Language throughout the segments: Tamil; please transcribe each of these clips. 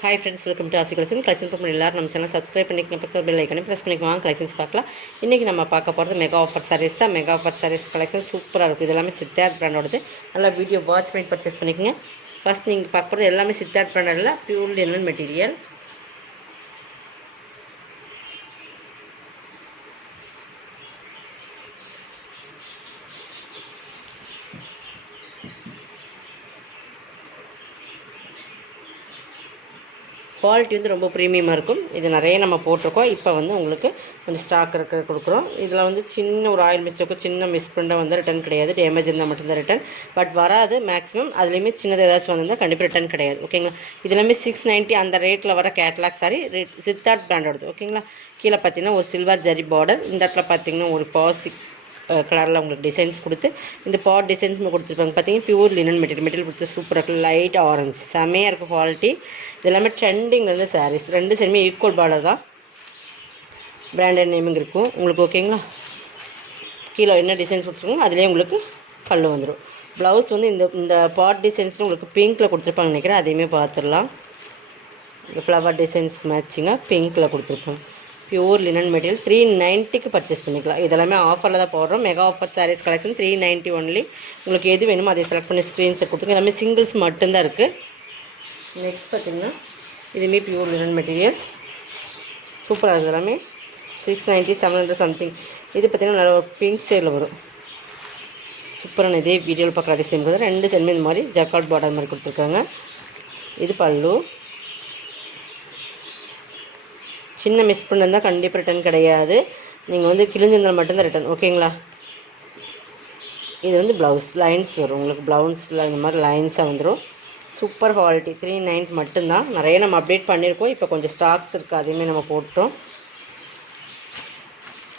ஹாய் ஃப்ரெண்ட்ஸ், வெல்கம் டு ஆசி கலெக்ஷன். கலெக்ஷன் பண்ணி எல்லாரும் நம்ம சேனல் சப்ஸ்கிரைப் பண்ணிக்கணும், பக்கத்தில் பெல் ஐக்கனை ப்ரெஸ் பண்ணிக்குவாங்க. கலெக்ஷன்ஸ் பார்க்கலாம். இன்றைக்கி நம்ம பார்க்க போகிறது மெகா ஆஃபர் சாரீஸ் தான். மெகா ஆஃபர் சாரீஸ் கலெக்ஷன் சூப்பராக இருக்குது. இது எல்லாமே சித்தார்த் பிராண்டோடது. நல்லா வீடியோ வாட்ச் பண்ணி பர்ச்சேஸ் பண்ணிக்கோங்க. ஃபஸ்ட் நீங்கள் பார்க்க போகிறது எல்லாமே சித்தார்த் பிராண்டோட பியூர் லினன் மெட்டீரியல். குவாலிட்டி வந்து ரொம்ப ப்ரீமியமாக இருக்கும். இது நிறைய நம்ம போட்டிருக்கோம். இப்போ வந்து உங்களுக்கு கொஞ்சம் ஸ்டாக் இருக்க கொடுக்குறோம். இதில் வந்து சின்ன ஒரு ஆயில் மிஸ்டேக்கோ சின்ன மிஸ் பண்ணால் வந்து ரிட்டன் கிடையாது. டேமேஜ் இருந்தால் மட்டும்தான் ரிட்டன். பட் வராது மேக்ஸிமம். அதுலேயுமே சின்னது ஏதாச்சும் வந்திருந்தால் கண்டிப்பாக ரிட்டன் கிடையாது. ஓகேங்களா? இது எல்லாமே 690 அந்த ரேட்டில் வர கேட்லாக் சாரி சித்தார்த் பிராண்டோடது. ஓகேங்களா? கீழே பார்த்தீங்கன்னா ஒரு சில்வர் ஜரி பார்டர். இந்த இடத்துல பார்த்தீங்கன்னா ஒரு பாசி கலரில் உங்களுக்கு டிசைன்ஸ் கொடுத்து இந்த பாட் டிசைன்ஸுமே கொடுத்துருப்பாங்க. பார்த்தீங்கன்னா பியூர் லினன் மெட்டீரியல் கொடுத்து சூப்பராக இருக்குது. லைட் ஆரஞ்சு செம்மையாக இருக்குது குவாலிட்டி. இது எல்லாமே ட்ரெண்டிங்கில் இருந்து சாரீஸ். ரெண்டு சைடுமே ஈக்குவல் பார்டர் தான். பிராண்டட் நேமிங் இருக்கும் உங்களுக்கு. ஓகேங்களா? கீழே என்ன டிசைன்ஸ் கொடுத்துருக்கோங்க அதிலே உங்களுக்கு பல்லு வந்துடும். ப்ளவுஸ் வந்து இந்த பாட் டிசைன்ஸ் உங்களுக்கு பிங்க்கில் கொடுத்துருப்பாங்க நினைக்கிறேன். அதையுமே பார்த்துடலாம். இந்த ஃப்ளவர் டிசைன்ஸ்க்கு மேட்சிங்காக பிங்க்கில் கொடுத்துருப்போம். பியூர் லினன் மெட்டீரியல் 390க்கு பர்ச்சேஸ் பண்ணிக்கலாம். இதெல்லாமே ஆஃபரில் தான் போடுறோம். Mega offer sarees collection 390 only. உங்களுக்கு எது வேணுமோ அதை செலக்ட் பண்ணி ஸ்க்ரீன்ஷாட் கொடுத்துங்க. எல்லாமே சிங்கிள்ஸ் மட்டும்தான் இருக்குது. நெக்ஸ்ட் பார்த்திங்கன்னா இதுவுமே பியூர் லினன் மெட்டீரியல் சூப்பராக இருக்குது. எல்லாமே 690 700 சம்திங். இது பார்த்திங்கன்னா நல்ல ஒரு பிங்க் ஷேடில் வரும். சூப்பரான இதே வீடியோவில் பார்க்குற அதே சேம் கூட ரெண்டு சென்மே இந்த மாதிரி ஜக்கார்ட் பார்டர் மாதிரி கொடுத்துருக்காங்க. இது பல்லு. சின்ன மிஸ் பண்ணிருந்தால் கண்டிப்பாக ரிட்டன் கிடையாது. நீங்கள் வந்து கிழிஞ்சிருந்தால் மட்டும்தான் ரிட்டன். ஓகேங்களா? இது வந்து ப்ளவுஸ் லைன்ஸ் வரும் உங்களுக்கு. ப்ளவுஸில் இந்த மாதிரி லைன்ஸாக வந்துடும். Super quality. 390 மட்டும்தான். நிறைய நம்ம அப்டேட் பண்ணியிருக்கோம். இப்போ கொஞ்சம் ஸ்டாக்ஸ் இருக்குது, அதையுமே நம்ம போட்டோம்.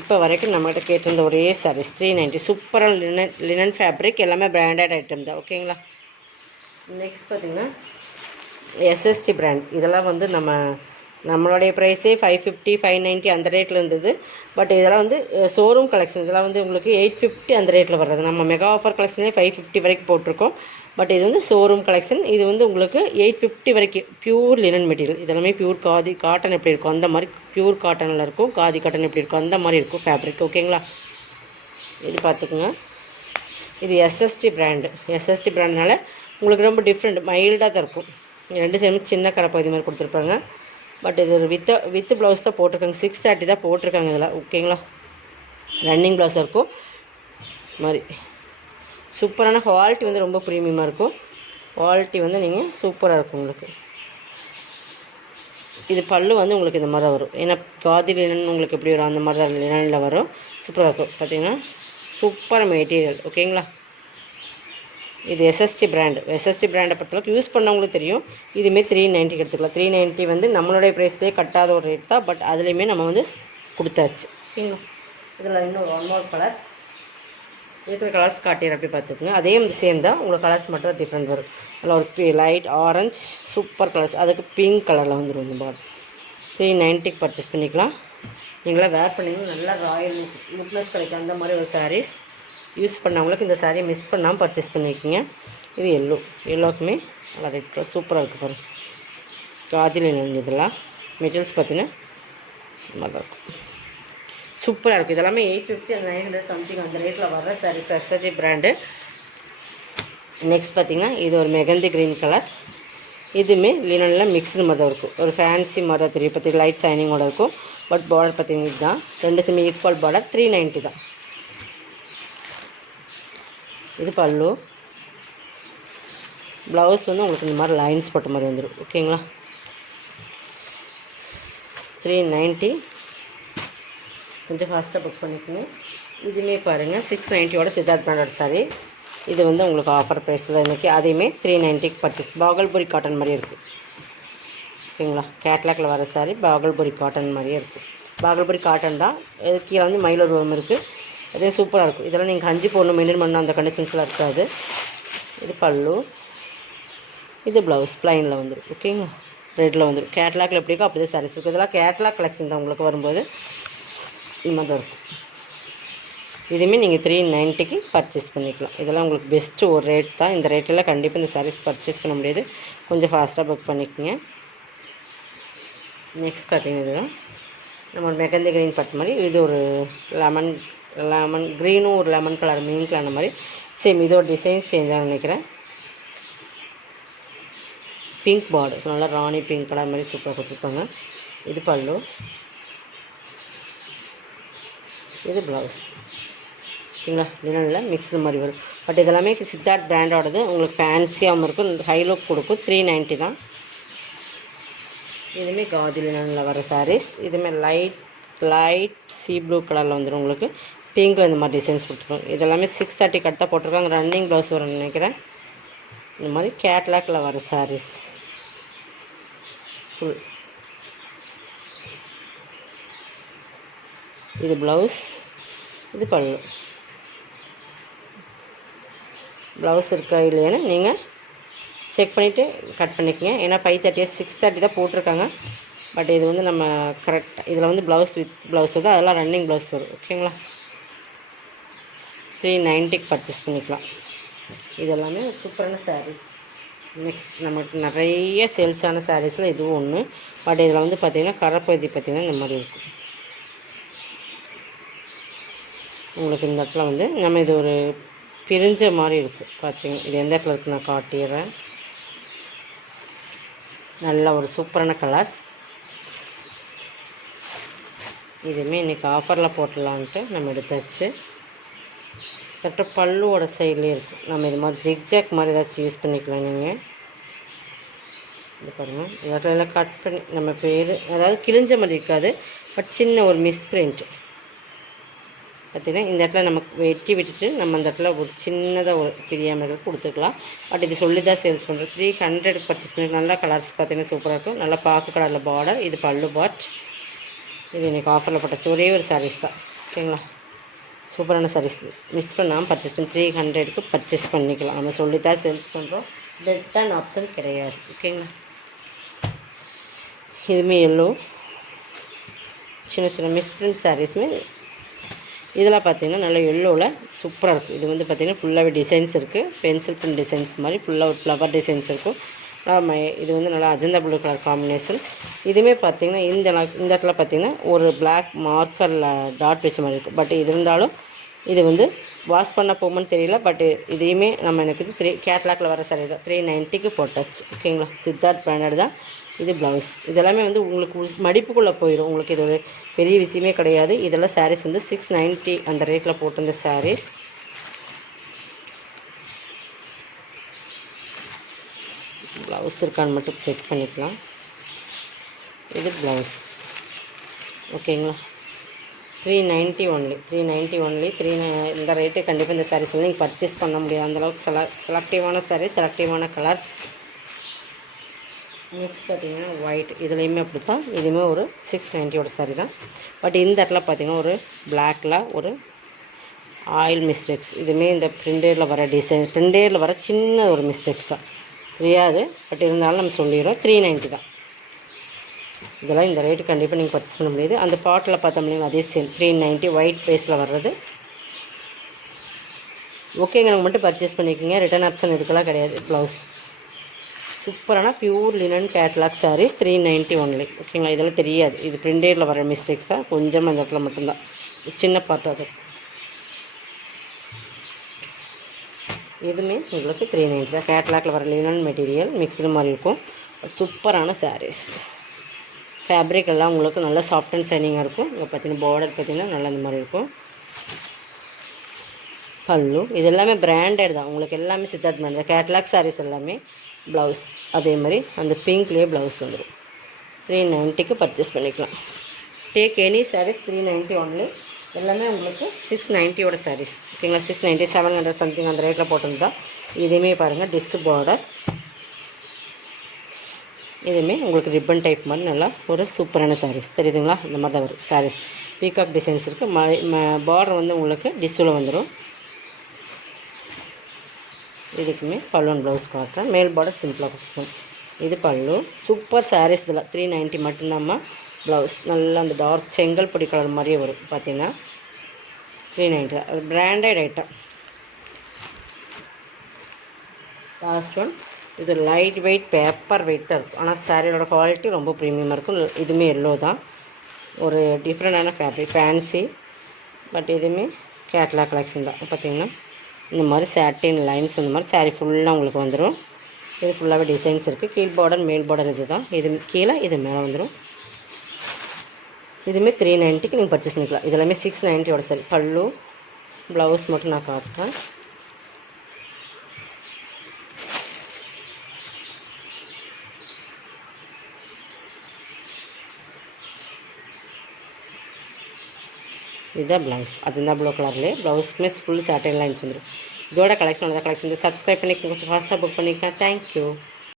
இப்போ வரைக்கும் நம்மகிட்ட கேட்டிருந்த ஒரே சாரீஸ் 390. சூப்பரான லினன் ஃபேப்ரிக். எல்லாமே பிராண்டட் ஐட்டம் தான். ஓகேங்களா? நெக்ஸ்ட் பார்த்திங்கன்னா எஸ்எஸ்டி பிராண்ட். இதெல்லாம் வந்து நம்மளுடைய ப்ரைஸே 550 590 அந்த ரேட்டில் இருந்தது. பட் இதெல்லாம் வந்து ஷோரூம் கலெக்ஷன். இதெல்லாம் வந்து உங்களுக்கு 850 அந்த ரேட்டில் வர்றது. நம்ம மெகா ஆஃபர் கலெக்ஷனே 550 வரைக்கும் போட்டிருக்கோம். பட் இது வந்து ஷோரூம் கலெக்ஷன். இது வந்து உங்களுக்கு 850 வரைக்கும். Pure linen material. இதெல்லாமே பியூர் காதி காட்டன் எப்படி இருக்கும் அந்த மாதிரி பியூர் காட்டனில் இருக்கும். காதி காட்டன் எப்படி இருக்கும் அந்த மாதிரி இருக்கும் ஃபேப்ரிக். ஓகேங்களா? இது பார்த்துக்குங்க. இது எஸ்எஸ்டி பிராண்டு. எஸ்எஸ்டி பிராண்ட்னால உங்களுக்கு ரொம்ப டிஃப்ரெண்ட் மைல்டாக தான் இருக்கும். ரெண்டு சைடுமே சின்ன கரப்பகுதி மாதிரி கொடுத்துருப்பாங்க. பட் இது வித் ப்ளவுஸ் தான் போட்டிருக்காங்க. 630 தான் போட்டிருக்காங்க இதில். ஓகேங்களா? ரன்னிங் ப்ளவுஸாக இருக்கும் மாதிரி. சூப்பரான குவாலிட்டி வந்து ரொம்ப ப்ரீமியமாக இருக்கும். குவாலிட்டி வந்து நீங்கள் சூப்பராக இருக்கும் உங்களுக்கு. இது பல்லு வந்து உங்களுக்கு இந்த மாதிரி தான் வரும். ஏன்னா காதி லினன் உங்களுக்கு எப்படி வரும் அந்த மாதிரி தான் லினனில் வரும். சூப்பராக இருக்கும். பார்த்தீங்கன்னா சூப்பர் மெட்டீரியல். ஓகேங்களா? இது எஸ்எஸ்டி பிராண்டு. எஸ்எஸ்டி பிராண்டை பொறுத்தளவுக்கு யூஸ் பண்ணவங்களுக்கு தெரியும். இதுவுமே 390 எடுத்துக்கலாம். 390 வந்து நம்மளுடைய ப்ரைஸ்லேயே கட்டாத ஒரு ரேட் தான். பட் அதுலேயுமே நம்ம வந்து கொடுத்தாச்சு. ஓகேங்களா? இதில் இன்னும் ஒன் மோர் கலர்ஸ் இருக்கிற கலர்ஸ் காட்டிடுற அப்படி பார்த்துக்குங்க. அதே சேம் தான். உங்களுக்கு கலர்ஸ் மட்டும் தான் டிஃப்ரெண்ட் வரும். அதில் ஒரு லைட் ஆரஞ்ச் சூப்பர் கலர்ஸ். அதுக்கு பிங்க் கலரில் வந்துடும். இந்த பால் 390க்கு பர்ச்சேஸ் பண்ணிக்கலாம். நீங்களாம் வேர் பண்ணிங்கன்னா நல்லா ராயல் லுக்னஸ் கிடைக்கும். அந்த மாதிரி ஒரு சாரீஸ் யூஸ் பண்ணவங்களுக்கு இந்த சாரியை மிஸ் பண்ணாமல் பர்ச்சேஸ் பண்ணிக்கோங்க. இது எல்லோக்குமே நல்லா ரெட் கலர் சூப்பராக இருக்குது பாருங்கள். காதில் என்ன இதெல்லாம் மெட்டீரியல்ஸ் பார்த்தீங்கன்னா நல்லா இருக்கும். சூப்பராக இருக்குது. இதெல்லாமே 850 அந்த 900 சம்திங் அந்த ரேட்டில் வர்ற சாரீஸ். SST brand. நெக்ஸ்ட் பார்த்திங்கன்னா இது ஒரு மெகந்தி க்ரீன் கலர். இதுவுமே லினனில் மிக்ஸ்டு மாதிரி தான் இருக்கும். ஒரு ஃபேன்சி மாதிரி தான் தெரியும். பார்த்திங்கன்னா லைட் ஷைனிங்கோட இருக்கும். பட் பார்டர் பார்த்திங்கன்னா இதுதான். ரெண்டு செமி ஈக்குவல் பார்டர். 390 தான். இது பல்லு. ப்ளவுஸ் வந்து உங்களுக்கு இந்த மாதிரி லைன்ஸ் போட்ட மாதிரி வந்துடும். ஓகேங்களா? 390. கொஞ்சம் ஃபாஸ்ட்டாக புக் பண்ணிக்கணும். இதுவுமே பாருங்கள் 690 சித்தார்த் பிராண்டோட சாரி. இது வந்து உங்களுக்கு ஆஃபர் ப்ரைஸில் இன்றைக்கி. அதையுமே 390க்கு பர்ச்சேஸ். பாகல்புரி காட்டன் மாதிரியே இருக்குது. ஓகேங்களா? கேட்லாக்கில் வர சாரி பாகல்புரி காட்டன் மாதிரியே இருக்குது. பாகல்புரி காட்டன் தான். இது கீழே வந்து மயிலூர் ரோம் இருக்குது. அதே சூப்பராக இருக்கும். இதெல்லாம் நீங்கள் கஞ்சி போடணும் மெயின்டைன் பண்ணணும் அந்த கண்டிஷன்ஸ்லாம் இருக்காது. இது பல்லு. இது ப்ளவுஸ் ப்ளைனில் வந்துடும். ஓகேங்களா? ரெட்டில் வந்துடும். கேட்லாக்கில் எப்படி இருக்கோ அப்படி தான் சாரீஸ் இருக்கும். இதெல்லாம் கேட்லாக் கலெக்ஷன் தான். உங்களுக்கு வரும்போது இது மாதிரி தான் இருக்கும். இதுவுமே நீங்கள் 390க்கு பர்ச்சேஸ் பண்ணிக்கலாம். இதெல்லாம் உங்களுக்கு பெஸ்ட்டு ஒரு ரேட் தான். இந்த ரேட்டெல்லாம் கண்டிப்பாக இந்த சாரீஸ் பர்ச்சேஸ் பண்ண முடியாது. கொஞ்சம் ஃபாஸ்ட்டாக புக் பண்ணிக்கோங்க. நெக்ஸ்ட் பார்த்தீங்கன்னா இதுதான் நம்ம மெகந்தி க்ரீன் பட்டு மாதிரி, இது ஒரு லெமன் க்ரீனும் ஒரு லெமன் கலர் மீன் கலர் மாதிரி சேம். இதோட டிசைன்ஸ் சேஞ்சாக நினைக்கிறேன். பிங்க் பார்டர்ஸ் நல்லா ராணி பிங்க் கலர் மாதிரி சூப்பராக கொடுத்துருப்பாங்க. இது பல்லு, இது ப்ளவுஸ். ஓகேங்களா, லினனில் மிக்ஸ்டு மாதிரி வரும். பட் இதெல்லாமே சித்தார்த் பிராண்டோடது. உங்களுக்கு ஃபேன்சியாகவும் இருக்கும், ஹை லுக் கொடுக்கும். 390 தான். இதுவுமே காதி லினனில் வர சாரீஸ். இதுவுமே லைட் சீ ப்ளூ கலரில் வந்துடும். உங்களுக்கு பிங்கில் இந்த மாதிரி டிசைன்ஸ் கொடுத்துருக்கோம். இதெல்லாமே 630 கட் தான் போட்டிருக்காங்க. ரன்னிங் ப்ளவுஸ் வரும்னு நினைக்கிறேன். இந்த மாதிரி கேட்லாக்கில் வர சாரீஸ் ஃபுல். இது ப்ளவுஸ், இது பல்லு. ப்ளவுஸ் இருக்கா இல்லையான்னு நீங்கள் செக் பண்ணிவிட்டு கட் பண்ணிக்கங்க. ஏன்னா 530 630 தான் போட்டிருக்காங்க. பட் இது வந்து நம்ம கரெக்டாக இதில் வந்து ப்ளவுஸ் வித் ப்ளவுஸ் தான், அதெல்லாம் ரன்னிங் ப்ளவுஸ் வரும். ஓகேங்களா, 390க்கு பர்ச்சேஸ் பண்ணிக்கலாம். இதெல்லாமே சூப்பரான சாரீஸ். நெக்ஸ்ட் நமக்கு நிறைய சேல்ஸான சாரீஸில் இதுவும் ஒன்று. பட் இதில் வந்து பார்த்திங்கன்னா கரப்பகுதி பார்த்திங்கன்னா இந்த மாதிரி இருக்கும். உங்களுக்கு இந்த இடத்துல வந்து நம்ம இது ஒரு பிரிஞ்ச மாதிரி இருக்கும். பார்த்திங்க இது எந்த இடத்துல இருக்குது நான் காட்டிடுறேன். நல்ல ஒரு சூப்பரான கலர்ஸ். இதுவுமே இன்றைக்கி ஆஃபரில் போட்டலான்ட்டு நம்ம எடுத்தாச்சு. கரெக்டாக பல்லுவோட சைட்லேயே இருக்கும். நம்ம இது மாதிரி ஜிக்ஜாக் மாதிரி ஏதாச்சும் யூஸ் பண்ணிக்கலாம். நீங்கள் இது பாருங்கள், இந்த இடத்துல எல்லாம் கட் பண்ணி நம்ம பேர் அதாவது கிழிஞ்ச மாதிரி இருக்காது. பட் சின்ன ஒரு மிஸ்பிரிண்ட் பார்த்திங்கன்னா இந்த இடத்துல நமக்கு வெட்டி விட்டுட்டு நம்ம அந்த இடத்துல ஒரு சின்னதாக ஒரு பிரியாமல் கொடுத்துக்கலாம். பட் இது சொல்லி தான் சேல்ஸ் பண்ணுறோம். 300 பர்ச்சேஸ் பண்ணி. நல்லா கலர்ஸ் பார்த்திங்கன்னா சூப்பராக இருக்கும். நல்லா பார்க்க கலரில் பார்டர். இது பல்லு பார்ட். இது இன்றைக்கி ஆஃபரில் போட்டாச்சு. ஒரே ஒரு சாரீஸ் தான். ஓகேங்களா, சூப்பரான சாரீஸ். மிஸ் பண்ணாமல் பர்ச்சேஸ் பண்ணி 300க்கு பர்ச்சேஸ் பண்ணிக்கலாம். நம்ம சொல்லி தான் சேல்ஸ் பண்ணுறோம். ரிட்டர்ன் ஆப்ஷன் கிடையாது. ஓகேங்களா, இதுவுமே எல்லோ சின்ன சின்ன மிஸ்பிரிண்ட் சாரீஸுமே இதெல்லாம் பார்த்திங்கன்னா நல்லா எல்லோவில் சூப்பராக இருக்கும். இது வந்து பார்த்திங்கன்னா ஃபுல்லாகவே டிசைன்ஸ் இருக்குது. பென்சில் பிரிண்ட் டிசைன்ஸ் மாதிரி ஃபுல்லாக ஒரு ஃப்ளவர் டிசைன்ஸ் இருக்கும். இது வந்து நல்லா அஜந்தா ப்ளூ கலர் காம்பினேஷன். இதுவுமே பார்த்திங்கன்னா இந்த இடத்துல பார்த்திங்கன்னா ஒரு பிளாக் மார்க்கரில் டாட் வச்ச மாதிரி இருக்கும். பட் இது இருந்தாலும் இது வந்து வாஷ் பண்ண போகும்போன்னு தெரியல. பட் இதையுமே நம்ம எனக்கு இது கேட்லாக்கில் வர சாரி தான். 390க்கு போட்டாச்சு. ஓகேங்களா, சித்தார்த் பிராண்டட் தான். இது ப்ளவுஸ். இதெல்லாமே வந்து உங்களுக்கு மடிப்புக்குள்ளே போயிடும். உங்களுக்கு இது ஒரு பெரிய விஷயமே கிடையாது. இதெல்லாம் சாரீஸ் வந்து 690 அந்த ரேட்டில் போட்டிருந்த சாரீஸ். ப்ளவுஸ் இருக்கான்னு மட்டும் செக் பண்ணிக்கலாம். இது ப்ளவுஸ். ஓகேங்களா, 390 ஒன்லி. 390 ஒன்லி. இந்த ரேட்டு கண்டிப்பாக இந்த சாரீஸ் வந்து நீங்கள் பர்ச்சேஸ் பண்ண முடியாது. அந்தளவுக்கு செலக்டிவான சாரீஸ், செலக்டிவான கலர்ஸ். நெக்ஸ்ட் பார்த்திங்கன்னா ஒயிட். இதுலேயுமே அப்படி தான். இதுவுமே ஒரு 690 சாரி தான். பட் இந்த இடத்துல பார்த்திங்கன்னா ஒரு பிளாக்கில் ஒரு ஆயில் மிஸ்டேக்ஸ். இதுவுமே இந்த பிரிண்டேரில் வர டிசைன், பிரிண்டேரில் வர சின்ன ஒரு மிஸ்டேக்ஸ் தான், தெரியாது. பட் இருந்தாலும் நம்ம சொல்லிடுறோம். 390 தான். இதெல்லாம் இந்த ரேட்டு கண்டிப்பாக நீங்கள் பர்ச்சேஸ் பண்ண முடியாது. அந்த பாட்டில் பார்த்தோம்னா அதே சேம் 390 ஒயிட் பேஸில் வர்றது. ஓகேங்க, நம்ம மட்டும் பர்ச்சேஸ் பண்ணிக்கோங்க. ரிட்டர்ன் ஆப்ஷன் இதுக்கெல்லாம் கிடையாது. ப்ளவுஸ் சூப்பரான pure linen catalogue sarees 390 only. ஓகேங்களா, இதெல்லாம் தெரியாது. இது பிரிண்டேரில் வர மிஸ்டேக்ஸ் தான். கொஞ்சம் அந்த இடத்துல மட்டும்தான் சின்ன பார்ட். அது இதுவுமே உங்களுக்கு 390 தான். கேட்லாக்கில் வர லினன் மெட்டீரியல் மிக்ஸ்டு மாதிரி இருக்கும். சூப்பரான சாரீஸ். ஃபேப்ரிக் எல்லாம் உங்களுக்கு நல்லா சாஃப்ட் அண்ட் ஷைனிங்காக இருக்கும். இங்கே பார்த்தீங்கன்னா பார்டர் பார்த்திங்கன்னா நல்லா இந்த மாதிரி இருக்கும். பல்லு இது எல்லாமே பிராண்டட் தான். உங்களுக்கு எல்லாமே சித்தார்த் பிராண்ட் தான். கேட்லாக் சாரீஸ் எல்லாமே. ப்ளவுஸ் அதே மாதிரி அந்த பிங்க்லேயே ப்ளவுஸ் வந்துடும். 390க்கு பர்ச்சேஸ் பண்ணிக்கலாம். Take any sarees 390 only. எல்லாமே உங்களுக்கு 690யோட சாரீஸ். ஓகேங்களா, 690 700 சம்திங் அந்த ரேட்டில் போட்டிருந்தா. இதுவுமே பாருங்கள் டிஸ்ட் பார்டர். இதுவுமே உங்களுக்கு ரிப்பன் டைப் மாதிரி நல்லா ஒரு சூப்பரான சாரீஸ். தெரியுதுங்களா, இந்த மாதிரி தான் வரும் சாரீஸ். பீகாக் டிசைன்ஸ் இருக்குது. பார்டர் வந்து உங்களுக்கு டிஸ்டில் வந்துடும். இதுக்குமே பல்லுவன் ப்ளவுஸ் காட்டுறேன். மேல் பார்டர் சிம்பிளாக கொடுக்கணும். இது பல்லு. சூப்பர் சாரீஸ். இதில் 390 மட்டும்தாம்மா. ப்ளவுஸ் நல்லா அந்த டார்க் செங்கல் பொடி கலர் மாதிரியே வரும். பார்த்தீங்கன்னா 390 தான். Branded item. லாஸ்ட் ஒன் இது லைட் வெயிட் பேப்பர் வெயிட் தான் இருக்கும். ஆனால் சாரியோட குவாலிட்டி ரொம்ப ப்ரீமியமாக இருக்கும். இதுவுமே எல்லோ தான், ஒரு டிஃப்ரெண்டான ஃபேப்ரிக், ஃபேன்சி. பட் இதுவுமே கேட்லாக் கலெக்ஷன் தான். பார்த்திங்கன்னா இந்த மாதிரி சாட்டின் லைன்ஸ் இந்த மாதிரி சாரீ ஃபுல்லாக உங்களுக்கு வந்துடும். இது ஃபுல்லாகவே டிசைன்ஸ் இருக்குது. கீழ் பார்டர் மேல் பார்டர் இது தான். இது கீழே இது மேலே வந்துடும். இதுவுமே 390க்கு நீங்கள் பர்ச்சேஸ் பண்ணிக்கலாம். இதெல்லாமே 690 சாரி. பல்லு ப்ளவுஸ் மட்டும் நான் காட்டுறேன். இதுதான் ப்ளவுஸ். அதுதான் ப்ளூ கலர்லேயே ப்ளவுஸ்க்குமே ஃபுல் சாட்டின் லைன்ஸ் வந்துடும். இதோட கலெக்ஷன் கலெக்ஷன் சப்ஸ்கிரைப் பண்ணி கொஞ்சம் ஃபாஸ்ட்டாக புக் பண்ணிக்கலாம். தேங்க்யூ.